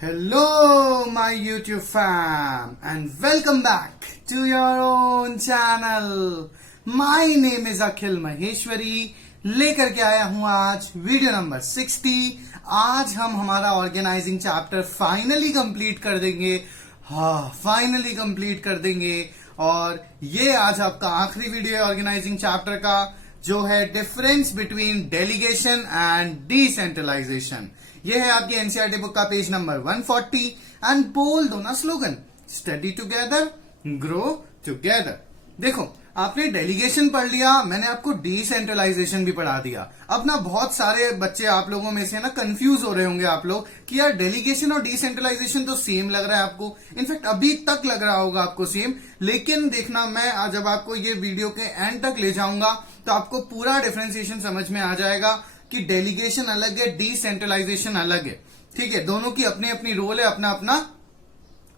Hello, my YouTube fam, and welcome back to your own channel. My name is अखिल महेश्वरी. लेकर के आया हूं आज वीडियो नंबर 60. आज हम हमारा ऑर्गेनाइजिंग चैप्टर फाइनली कंप्लीट कर देंगे. फाइनली कंप्लीट कर देंगे. और ये आज आपका आखिरी वीडियो है ऑर्गेनाइजिंग चैप्टर का, जो है difference between delegation and decentralisation. ये है आपकी एनसीईआरटी बुक का पेज नंबर 140. एंड बोल दो ना slogan, study together grow together. देखो, आपने डेलीगेशन पढ़ लिया, मैंने आपको डिसेंट्रलाइजेशन भी पढ़ा दिया. अब ना बहुत सारे बच्चे आप लोगों में से ना कंफ्यूज हो रहे होंगे आप लोग कि यार डेलीगेशन और डिसेंट्रलाइजेशन तो सेम लग रहा है आपको. इनफैक्ट अभी तक लग रहा होगा आपको सेम, लेकिन देखना मैं आज जब आपको ये वीडियो के एंड तक ले जाऊंगा तो आपको पूरा डिफरेंशिएशन समझ में आ जाएगा कि डेलीगेशन अलग है, डिसेंट्रलाइजेशन अलग है. ठीक है, दोनों की अपनी अपनी रोल है, अपना अपना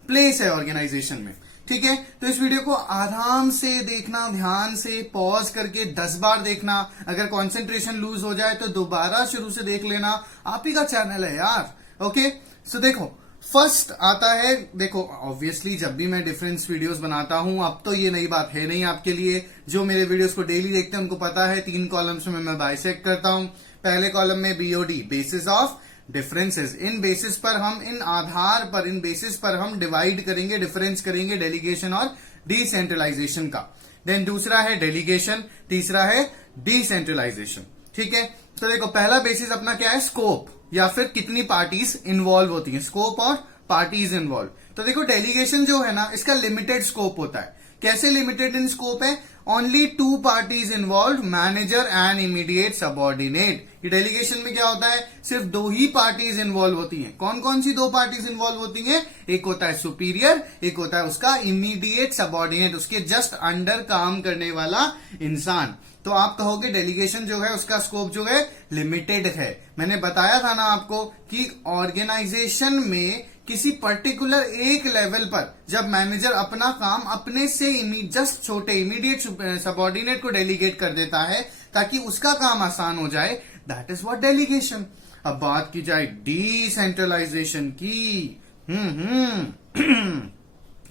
प्लेस है ऑर्गेनाइजेशन में. ठीक है, तो इस वीडियो को आराम से देखना, ध्यान से पॉज करके 10 बार देखना. अगर कंसंट्रेशन लूज हो जाए तो दोबारा शुरू से देख लेना. आप ही का चैनल है यार. ओके, सो देखो, फर्स्ट आता है, देखो ऑब्वियसली जब भी मैं डिफरेंस वीडियोस बनाता हूं, अब तो ये नई बात है नहीं आपके लिए. जो मेरे वीडियोस को डेली देखते हैं उनको पता है 3 कॉलम्स में मैं बाइसेक्ट करता हूं. पहले कॉलम में BOD, basis of differences. In basis पर हम, इन आधार पर, इन बेसिस पर हम डिवाइड करेंगे, डिफरेंस करेंगे डेलीगेशन और डिसेंट्रलाइजेशन का. देन दूसरा है डेलीगेशन, तीसरा है डिसेंट्रलाइजेशन. ठीक है, तो देखो पहला बेसिस अपना क्या है, स्कोप, या फिर कितनी पार्टीज इन्वॉल्व होती हैं. स्कोप और पार्टीज इन्वॉल्व. तो देखो डेलीगेशन जो है ना, इसका लिमिटेड स्कोप होता है. कैसे लिमिटेड इन स्कोप है? Only 2 parties involve, manager and immediate subordinate. ये डेलीगेशन में क्या होता है, सिर्फ 2 ही पार्टीज इन्वॉल्व होती हैं. कौन कौन सी 2 पार्टीज इन्वॉल्व होती हैं? एक होता है सुपीरियर, एक होता है उसका इमीडिएट सबऑर्डिनेट, उसके जस्ट अंडर काम करने वाला इंसान. तो आप कहोगे डेलीगेशन जो है उसका स्कोप जो है लिमिटेड है. मैंने बताया था ना आपको कि ऑर्गेनाइजेशन में किसी पर्टिकुलर एक लेवल पर जब मैनेजर अपना काम अपने से जस्ट छोटे इमीडिएट सबऑर्डिनेट को डेलीगेट कर देता है ताकि उसका काम आसान हो जाए, दैट इज व्हाट डेलीगेशन. अब बात की जाए डिसेंट्रलाइजेशन की.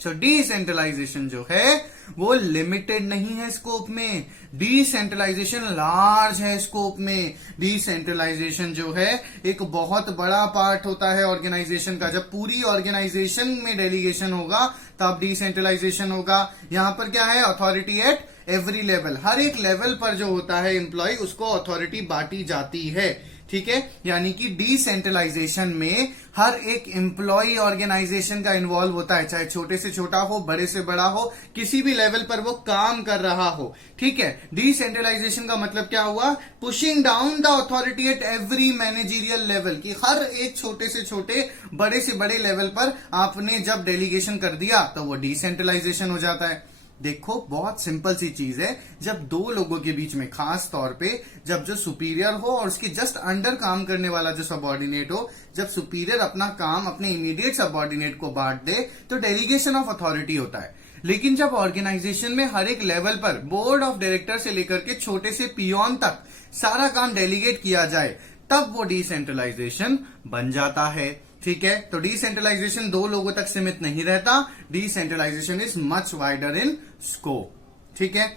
सो डिसेंट्रलाइजेशन जो है वो लिमिटेड नहीं है स्कोप में. डिसेंट्रलाइजेशन लार्ज है स्कोप में. डिसेंट्रलाइजेशन जो है एक बहुत बड़ा पार्ट होता है ऑर्गेनाइजेशन का. जब पूरी ऑर्गेनाइजेशन में डेलीगेशन होगा तब डिसेंट्रलाइजेशन होगा. यहां पर क्या है, अथॉरिटी एट एवरी लेवल. हर एक लेवल पर जो होता है एम्प्लॉय, उसको अथॉरिटी बांटी जाती है. ठीक है, यानी कि डिसेंट्रलाइजेशन में हर एक एम्प्लॉय ऑर्गेनाइजेशन का इन्वॉल्व होता है, चाहे छोटे से छोटा हो, बड़े से बड़ा हो, किसी भी लेवल पर वो काम कर रहा हो. ठीक है, डिसेंट्रलाइजेशन का मतलब क्या हुआ, pushing down the authority at every managerial level. कि हर एक छोटे से छोटे, बड़े से बड़े लेवल पर आपने जब डेलीगेशन कर दिया तो वो डिसेंट्रलाइजेशन हो जाता है. देखो बहुत सिंपल सी चीज है, जब 2 लोगों के बीच में, खास तौर पे जब जो सुपीरियर हो और उसके जस्ट अंडर काम करने वाला जो सबऑर्डिनेट हो, जब सुपीरियर अपना काम अपने इमीडिएट सबऑर्डिनेट को बांट दे तो डेलीगेशन ऑफ अथॉरिटी होता है. लेकिन जब ऑर्गेनाइजेशन में हर एक लेवल पर बोर्ड ऑफ डायरेक्टर से लेकर के छोटे से पियोन तक सारा काम डेलीगेट किया जाए, तब वो डिसेंट्रलाइजेशन बन जाता है. ठीक है, तो डिसेंट्रलाइजेशन 2 लोगों तक सीमित नहीं रहता. Decentralisation is much wider in scope. ठीक है,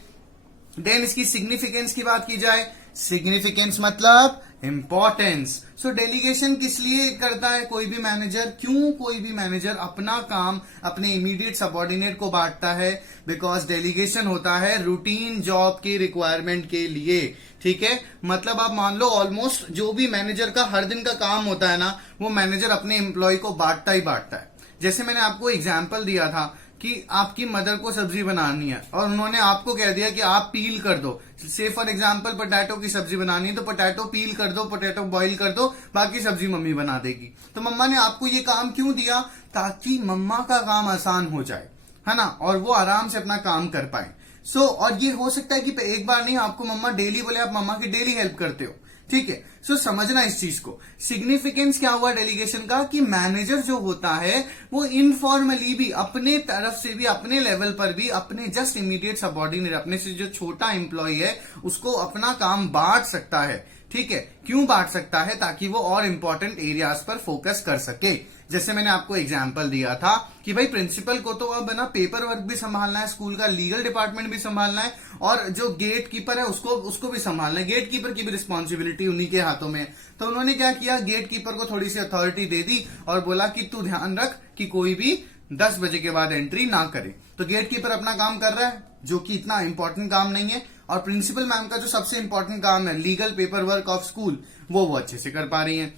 देन इसकी सिग्निफिकेंस की बात की जाए. सिग्निफिकेंस मतलब इंपॉर्टेंस. सो डेलीगेशन किस लिए करता है कोई भी मैनेजर? क्यों कोई भी मैनेजर अपना काम अपने इमीडिएट सबऑर्डिनेट को बांटता है? बिकॉज डेलीगेशन होता है रूटीन जॉब की रिक्वायरमेंट के लिए. ठीक है, मतलब आप मान लो ऑलमोस्ट जो भी मैनेजर का हर दिन का काम होता है ना, वो मैनेजर अपने एम्प्लॉय को बांटता ही बांटता है. जैसे मैंने आपको एग्जाम्पल दिया था कि आपकी मदर को सब्जी बनानी है और उन्होंने आपको कह दिया कि आप पील कर दो. से फॉर एग्जांपल पोटैटो की सब्जी बनानी है तो पोटैटो पील कर दो, पोटैटो बॉईल कर दो, बाकी सब्जी मम्मी बना देगी. तो मम्मा ने आपको ये काम क्यों दिया? ताकि मम्मा का काम आसान हो जाए, है ना, और वो आराम से अपना काम कर पाए. और ये हो सकता है कि एक बार नहीं, आपको मम्मा डेली बोले, आप मम्मा की डेली हेल्प करते हो. ठीक है, समझना इस चीज को. सिग्निफिकेंस क्या हुआ डेलीगेशन का, कि मैनेजर जो होता है वो इनफॉर्मली भी, अपने तरफ से भी, अपने लेवल पर भी, अपने जस्ट इमीडिएट सबऑर्डिनेट, अपने से जो छोटा एम्प्लॉय है उसको अपना काम बांट सकता है. ठीक है, क्यों बांट सकता है? ताकि वो और इंपॉर्टेंट एरियाज पर फोकस कर सके। जैसे मैंने आपको एग्जांपल दिया था कि भाई प्रिंसिपल को तो अब ना पेपर वर्क भी संभालना है, स्कूल का लीगल डिपार्टमेंट भी संभालना है, और जो गेट कीपर है उसको भी संभालना है। गेट कीपर की भी रिस्पॉन्सिबिलिटी उन्हीं के हाथों में। तो उन्होंने क्या किया, गेट कीपर को थोड़ी सी अथॉरिटी दे दी और बोला कि तू ध्यान रख कि कोई भी 10 बजे के बाद एंट्री ना करे। तो गेट कीपर अपना काम कर रहा है, जो कि इतना इंपॉर्टेंट काम नहीं है, और प्रिंसिपल मैम का जो सबसे इंपॉर्टेंट काम है, legal paper work of school, वो अच्छे से कर पा रही है।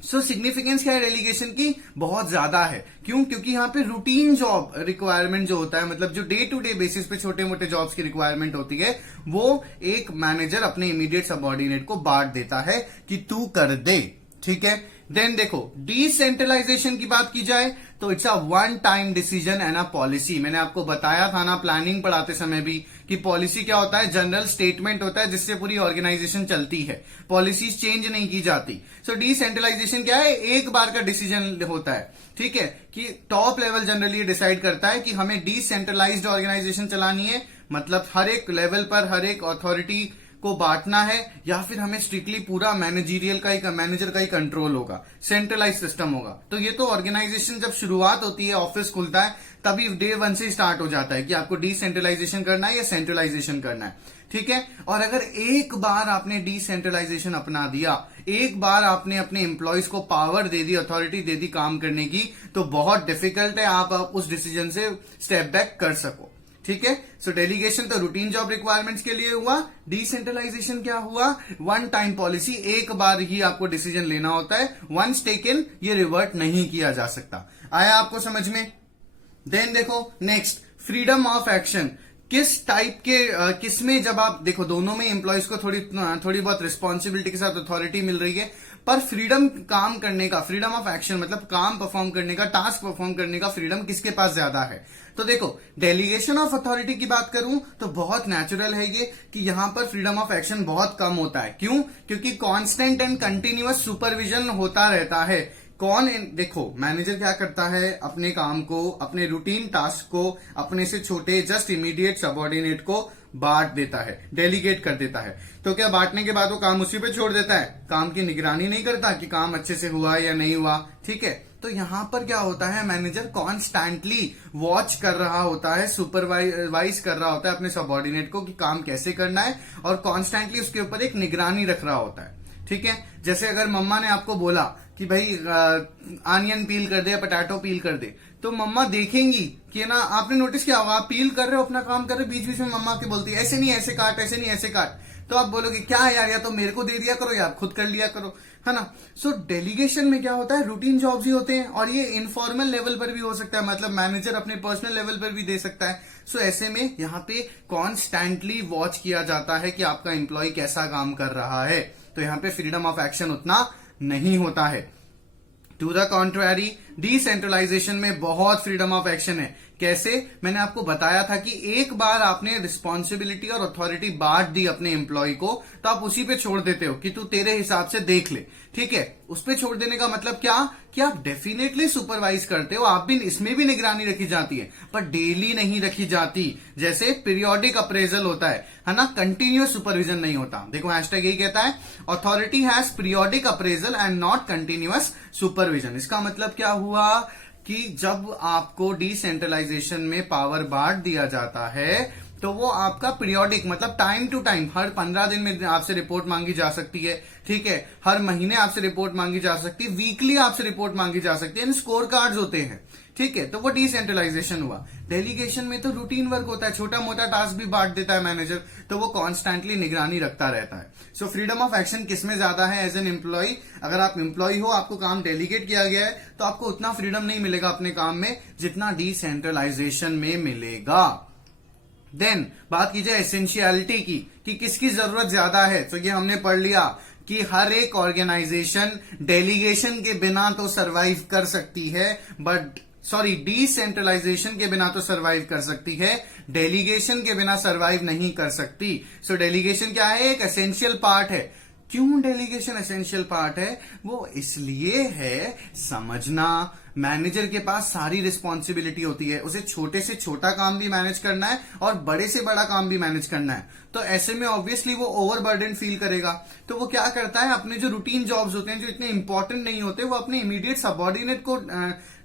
सो सिग्निफिकेंस क्या है डेलीगेशन की? बहुत ज्यादा है। क्यों? क्योंकि यहाँ पे रूटीन जॉब रिक्वायरमेंट जो होता है, मतलब जो डे टू डे बेसिस पे छोटे मोटे जॉब्स की रिक्वायरमेंट होती है, वो एक मैनेजर अपने इमीडिएट सबऑर्डिनेट को बांट देता है कि तू कर दे। ठीक है, देन देखो डिसेंट्रलाइजेशन की बात की जाए तो it's a one time decision and a policy. मैंने आपको बताया था ना प्लानिंग पढ़ाते समय भी कि पॉलिसी क्या होता है, जनरल स्टेटमेंट होता है जिससे पूरी ऑर्गेनाइजेशन चलती है, पॉलिसीज चेंज नहीं की जाती। सो डिसेंट्रलाइजेशन क्या है, एक बार का डिसीजन होता है। ठीक है, कि टॉप लेवल जनरली डिसाइड करता है कि हमें डिसेंट्रलाइज्ड ऑर्गेनाइजेशन चलानी है, मतलब हर एक लेवल पर हर एक अथॉरिटी को बांटना है, या फिर हमें स्ट्रिक्टली पूरा मैनेजर का ही कंट्रोल होगा, सेंट्रलाइज सिस्टम होगा। तो ये तो ऑर्गेनाइजेशन जब शुरुआत होती है, ऑफिस खुलता है, तभी डे 1 से स्टार्ट हो जाता है कि आपको डिसेंट्रलाइजेशन करना है या सेंट्रलाइजेशन करना है। ठीक है, और अगर एक बार आपने डिसेंट्रलाइजेशन अपना दिया, एक बार आपने अपने एम्प्लॉयज को पावर दे दी, अथॉरिटी दे दी काम करने की, तो बहुत डिफिकल्ट है आप उस डिसीजन से स्टेप बैक कर सको। ठीक है, सो डेलीगेशन तो रूटीन जॉब रिक्वायरमेंट्स के लिए हुआ, डिसेंट्रलाइजेशन क्या हुआ, वन टाइम पॉलिसी, एक बार ही आपको डिसीजन लेना होता है, वंस टेकन ये रिवर्ट नहीं किया जा सकता। आया आपको समझ में? देन देखो नेक्स्ट, फ्रीडम ऑफ एक्शन। किस टाइप के किसमें, जब आप देखो दोनों में एम्प्लॉयज को थोड़ी बहुत रिस्पॉन्सिबिलिटी के साथ अथॉरिटी मिल रही है, पर फ्रीडम काम करने का, फ्रीडम ऑफ एक्शन मतलब काम परफॉर्म करने का, टास्क परफॉर्म करने का फ्रीडम किसके पास ज्यादा है? तो देखो डेलीगेशन ऑफ अथॉरिटी की बात करूं तो बहुत नेचुरल है ये कि यहां पर फ्रीडम ऑफ एक्शन बहुत कम होता है। क्यों? क्योंकि कांस्टेंट एंड कंटिन्यूअस सुपरविजन होता रहता है। देखो मैनेजर क्या करता है, अपने काम को, अपने रूटीन टास्क को अपने से छोटे जस्ट इमीडिएट सबऑर्डिनेट को बांट देता है, डेलीगेट कर देता है। तो क्या बांटने के बाद वो काम उसी पे छोड़ देता है, काम की निगरानी नहीं करता कि काम अच्छे से हुआ या नहीं हुआ? ठीक है, तो यहां पर क्या होता है, मैनेजर कॉन्स्टेंटली वॉच कर रहा होता है, सुपरवाइज कर रहा होता है अपने सबऑर्डिनेट को कि काम कैसे करना है, और कॉन्स्टेंटली उसके ऊपर एक निगरानी रख रहा होता है। ठीक है, जैसे अगर मम्मा ने आपको बोला कि भाई आनियन पील कर दे या पटाटो पील कर दे, तो मम्मा देखेंगी कि ना, आपने नोटिस किया होगा, आप पील कर रहे हो, अपना काम कर रहे हो, बीच बीच में मम्मा के बोलती है ऐसे नहीं ऐसे काट, ऐसे नहीं ऐसे काट, तो आप बोलोगे क्या यार, या तो मेरे को दे दिया करो या आप खुद कर लिया करो, है ना। सो डेलीगेशन में क्या होता है, रूटीन जॉब्स ही होते हैं, और ये इनफॉर्मल लेवल पर भी हो सकता है, मतलब मैनेजर अपने पर्सनल लेवल पर भी दे सकता है। सो ऐसे में यहाँ पे कॉन्स्टेंटली वॉच किया जाता है कि आपका एम्प्लॉय कैसा काम कर रहा है, तो यहाँ पे फ्रीडम ऑफ एक्शन उतना नहीं होता है। टू द कॉन्ट्ररी, डिसेंट्रलाइजेशन में बहुत फ्रीडम ऑफ एक्शन है। कैसे? मैंने आपको बताया था कि एक बार आपने रिस्पॉन्सिबिलिटी और अथॉरिटी बांट दी अपने एम्प्लॉय को, तो आप उसी पे छोड़ देते हो कि तू तेरे हिसाब से देख ले। ठीक है, उस पे छोड़ देने का मतलब क्या कि आप डेफिनेटली सुपरवाइज करते हो, आप भी, इसमें भी निगरानी रखी जाती है, पर डेली नहीं रखी जाती। जैसे पीरियोडिक अप्रेजल होता है ना, कंटिन्यूअस सुपरविजन नहीं होता। देखो हैशटैग यही कहता है, authority has periodic appraisal and not continuous supervision. इसका मतलब क्या हुआ कि जब आपको डिसेंट्रलाइजेशन में पावर बांट दिया जाता है, तो वो आपका पीरियोडिक मतलब टाइम टू टाइम, हर 15 दिन में आपसे रिपोर्ट मांगी जा सकती है। ठीक है, हर महीने आपसे रिपोर्ट मांगी जा सकती है, वीकली आपसे रिपोर्ट मांगी जा सकती है, स्कोर कार्ड्स होते हैं। ठीक है, तो वो डिसेंट्रलाइजेशन हुआ। डेलीगेशन में तो रूटीन वर्क होता है, छोटा मोटा टास्क भी बांट देता है मैनेजर, तो वो कॉन्स्टेंटली निगरानी रखता रहता है। सो फ्रीडम ऑफ एक्शन किसमें ज्यादा है? एज एन एम्प्लॉय, अगर आप एम्प्लॉय हो, आपको काम डेलीगेट किया गया है, तो आपको उतना फ्रीडम नहीं मिलेगा अपने काम में जितना डिसेंट्रलाइजेशन में मिलेगा। देन बात की जाए एसेंशियलिटी की कि किसकी जरूरत ज्यादा है, तो ये हमने पढ़ लिया कि हर एक ऑर्गेनाइजेशन डेलीगेशन के बिना तो सरवाइव कर सकती है, बट डिसेंट्रलाइजेशन के बिना तो सरवाइव कर सकती है, डेलीगेशन के बिना सरवाइव नहीं कर सकती। सो डेलीगेशन क्या है? एक एसेंशियल पार्ट है। क्यों डेलीगेशन एसेंशियल पार्ट है? वो इसलिए है, समझना, मैनेजर के पास सारी रिस्पॉन्सिबिलिटी होती है, उसे छोटे से छोटा काम भी मैनेज करना है और बड़े से बड़ा काम भी मैनेज करना है। तो ऐसे में ऑब्वियसली वो ओवरबर्डन फील करेगा। तो वो क्या करता है, अपने जो रूटीन जॉब्स होते हैं जो इतने इंपॉर्टेंट नहीं होते, वो अपने इमीडिएट सबऑर्डिनेट को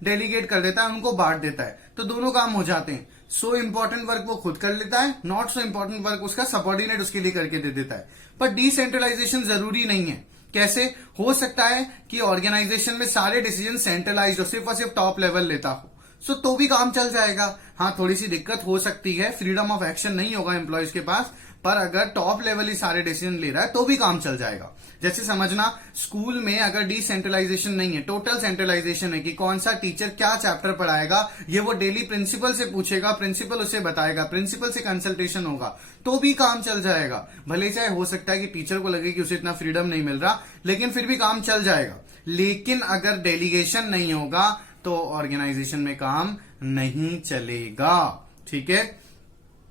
डेलीगेट कर देता है, उनको बांट देता है, तो दोनों काम हो जाते हैं। सो इंपॉर्टेंट वर्क वो खुद कर लेता है, नॉट सो इंपॉर्टेंट वर्क उसका सबऑर्डिनेट उसके लिए करके दे देता है। पर डिसेंट्रलाइजेशन जरूरी नहीं है। कैसे हो सकता है कि ऑर्गेनाइजेशन में सारे डिसीजन सेंट्रलाइज हो, सिर्फ और सिर्फ टॉप लेवल लेता हो, सो तो भी काम चल जाएगा। हाँ, थोड़ी सी दिक्कत हो सकती है, फ्रीडम ऑफ एक्शन नहीं होगा एम्प्लॉयज के पास, पर अगर टॉप लेवल ही सारे डिसीजन ले रहा है तो भी काम चल जाएगा। जैसे समझना, स्कूल में अगर डिसेंट्रलाइजेशन नहीं है, टोटल सेंट्रलाइजेशन है कि कौन सा टीचर क्या चैप्टर पढ़ाएगा, ये वो डेली प्रिंसिपल से पूछेगा, प्रिंसिपल उसे बताएगा, प्रिंसिपल से कंसल्टेशन होगा, तो भी काम चल जाएगा। भले चाहे हो सकता है कि टीचर को लगे कि उसे इतना फ्रीडम नहीं मिल रहा, लेकिन फिर भी काम चल जाएगा। लेकिन अगर डेलीगेशन नहीं होगा तो ऑर्गेनाइजेशन में काम नहीं चलेगा। ठीक है।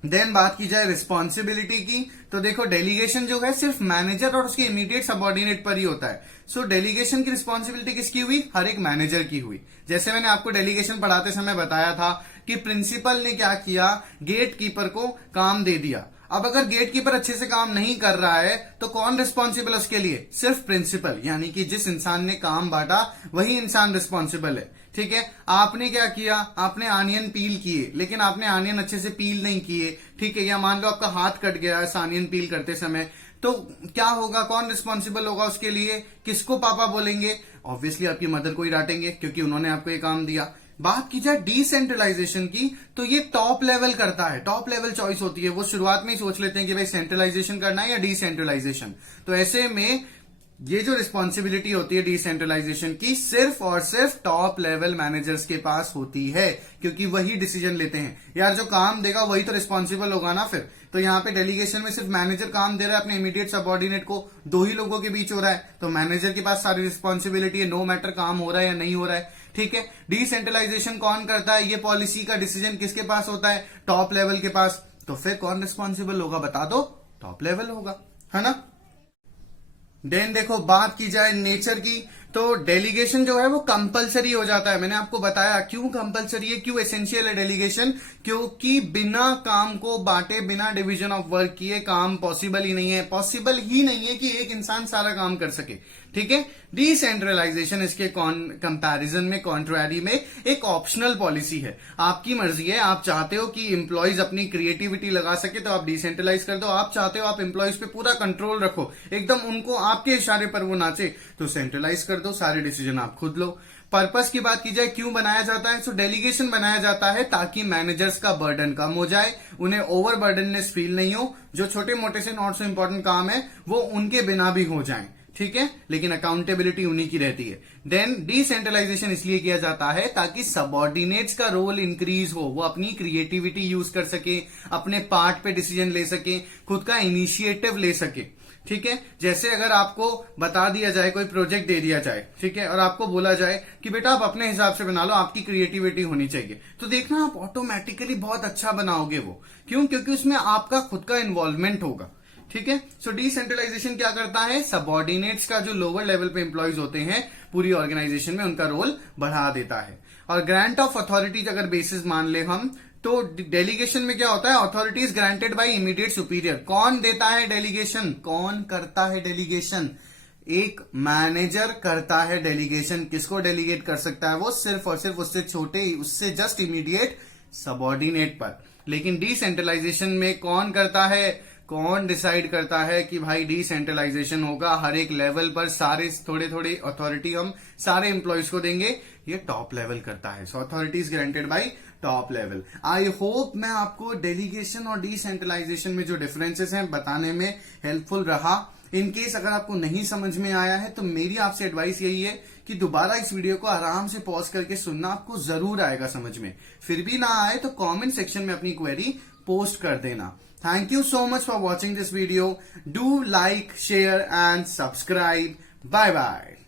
देन बात की जाए रिस्पॉन्सिबिलिटी की, तो देखो डेलीगेशन जो है सिर्फ मैनेजर और उसके इमीडिएट सबऑर्डिनेट पर ही होता है। सो डेलीगेशन की रिस्पॉन्सिबिलिटी किसकी हुई? हर एक मैनेजर की हुई। जैसे मैंने आपको डेलीगेशन पढ़ाते समय बताया था कि प्रिंसिपल ने क्या किया, गेट कीपर को काम दे दिया। अब अगर गेट कीपर अच्छे से काम नहीं कर रहा है तो कौन रिस्पॉन्सिबल है उसके लिए? सिर्फ प्रिंसिपल, यानी कि जिस इंसान ने काम बांटा वही इंसान रिस्पॉन्सिबल है। ठीक है। आपने क्या किया, आपने आनियन पील किए, लेकिन आपने आनियन अच्छे से पील नहीं किए। ठीक है। या मान लो आपका हाथ कट गया इस आनियन पील करते समय, तो क्या होगा, कौन रिस्पॉन्सिबल होगा उसके लिए? किसको पापा बोलेंगे? ऑब्वियसली आपकी मदर को ही डांटेंगे, क्योंकि उन्होंने आपको ये काम दिया। बात की जाए डिसेंट्रलाइजेशन की, तो ये टॉप लेवल करता है, टॉप लेवल चॉइस होती है। वो शुरुआत में ही सोच लेते हैं कि भाई सेंट्रलाइजेशन करना है या डिसेंट्रलाइजेशन। तो ऐसे में ये जो रिस्पॉन्सिबिलिटी होती है डिसेंट्रलाइजेशन की, सिर्फ और सिर्फ टॉप लेवल मैनेजर्स के पास होती है, क्योंकि वही डिसीजन लेते हैं। यार जो काम देगा वही तो रिस्पॉन्सिबल होगा ना फिर। तो यहाँ पे डेलीगेशन में सिर्फ मैनेजर काम दे रहा है अपने इमीडिएट सबऑर्डिनेट को, दो ही लोगों के बीच हो रहा है, तो मैनेजर के पास सारी रिस्पॉन्सिबिलिटी है, नो मैटर काम हो रहा है या नहीं हो रहा है। ठीक है। डिसेंट्रलाइजेशन कौन करता है? ये पॉलिसी का डिसीजन किसके पास होता है? टॉप लेवल के पास। तो फिर कौन रिस्पॉन्सिबल होगा बता दो? टॉप लेवल होगा, है ना। देन देखो बात की जाए नेचर की, तो डेलीगेशन जो है वो कंपलसरी हो जाता है। मैंने आपको बताया क्यों कंपलसरी है, क्यों एसेंशियल है डेलीगेशन, क्योंकि बिना काम को बांटे, बिना डिवीजन ऑफ वर्क किए काम पॉसिबल ही नहीं है। पॉसिबल ही नहीं है कि एक इंसान सारा काम कर सके। ठीक है। डिसेंट्रलाइजेशन इसके कंपैरिजन में, कॉन्ट्ररी में, एक ऑप्शनल पॉलिसी है। आपकी मर्जी है, आप चाहते हो कि इंप्लॉयज अपनी क्रिएटिविटी लगा सके तो आप डिसेंट्रलाइज कर दो, आप चाहते हो आप इंप्लॉयज पे पूरा कंट्रोल रखो, एकदम उनको आपके इशारे पर वो नाचे, तो सेंट्रलाइज कर दो, सारे डिसीजन आप खुद लो। पर्पस की बात की जाए क्यों बनाया जाता है, सो डेलीगेशन बनाया जाता है ताकि मैनेजर्स का बर्डन कम हो जाए, उन्हें ओवर बर्डननेस फील नहीं हो, जो छोटे मोटे से नॉट सो इंपॉर्टेंट काम है वो उनके बिना भी हो जाएं। ठीक है। लेकिन अकाउंटेबिलिटी उन्हीं की रहती है। देन डिसेंट्रलाइजेशन इसलिए किया जाता है ताकि सबऑर्डिनेट्स का रोल इंक्रीज हो, वो अपनी क्रिएटिविटी यूज कर सके, अपने पार्ट पे डिसीजन ले सके, खुद का इनिशिएटिव ले सके। ठीक है। जैसे अगर आपको बता दिया जाए, कोई प्रोजेक्ट दे दिया जाए, ठीक है, और आपको बोला जाए कि बेटा आप अपने हिसाब से बना लो, आपकी क्रिएटिविटी होनी चाहिए, तो देखना आप ऑटोमेटिकली बहुत अच्छा बनाओगे वो। क्यों? क्योंकि उसमें आपका खुद का इन्वॉल्वमेंट होगा। ठीक है। सो डिसेंट्रलाइजेशन क्या करता है, सबऑर्डिनेट्स का जो लोअर लेवल पे एम्प्लॉयज होते हैं पूरी ऑर्गेनाइजेशन में, उनका रोल बढ़ा देता है। और ग्रांट ऑफ अथॉरिटीज अगर बेसिस मान ले हम, तो डेलीगेशन में क्या होता है, authority is granted by immediate superior. कौन देता है डेलीगेशन, कौन करता है डेलीगेशन? एक मैनेजर करता है डेलीगेशन। किसको डेलीगेट कर सकता है वो? सिर्फ और सिर्फ उससे छोटे, उससे जस्ट इमीडिएट सबऑर्डिनेट पर। लेकिन डिसेंट्रलाइजेशन में कौन करता है, कौन डिसाइड करता है कि भाई डिसेंट्रलाइजेशन होगा, हर एक लेवल पर सारे थोड़े थोड़े अथॉरिटी हम सारे एम्प्लॉयज को देंगे, ये टॉप लेवल करता है। So authority is granted by top level. I hope मैं आपको डेलीगेशन और डिसेंट्रलाइजेशन में जो डिफरेंसेस हैं बताने में हेल्पफुल रहा। इन केस अगर आपको नहीं समझ में आया है तो मेरी आपसे एडवाइस यही है कि दोबारा इस वीडियो को आराम से पॉज करके सुनना, आपको जरूर आएगा समझ में। फिर भी ना आए तो कमेंट सेक्शन में अपनी क्वेरी पोस्ट कर देना। Thank you so much for watching this video. Do like, share and subscribe. Bye bye.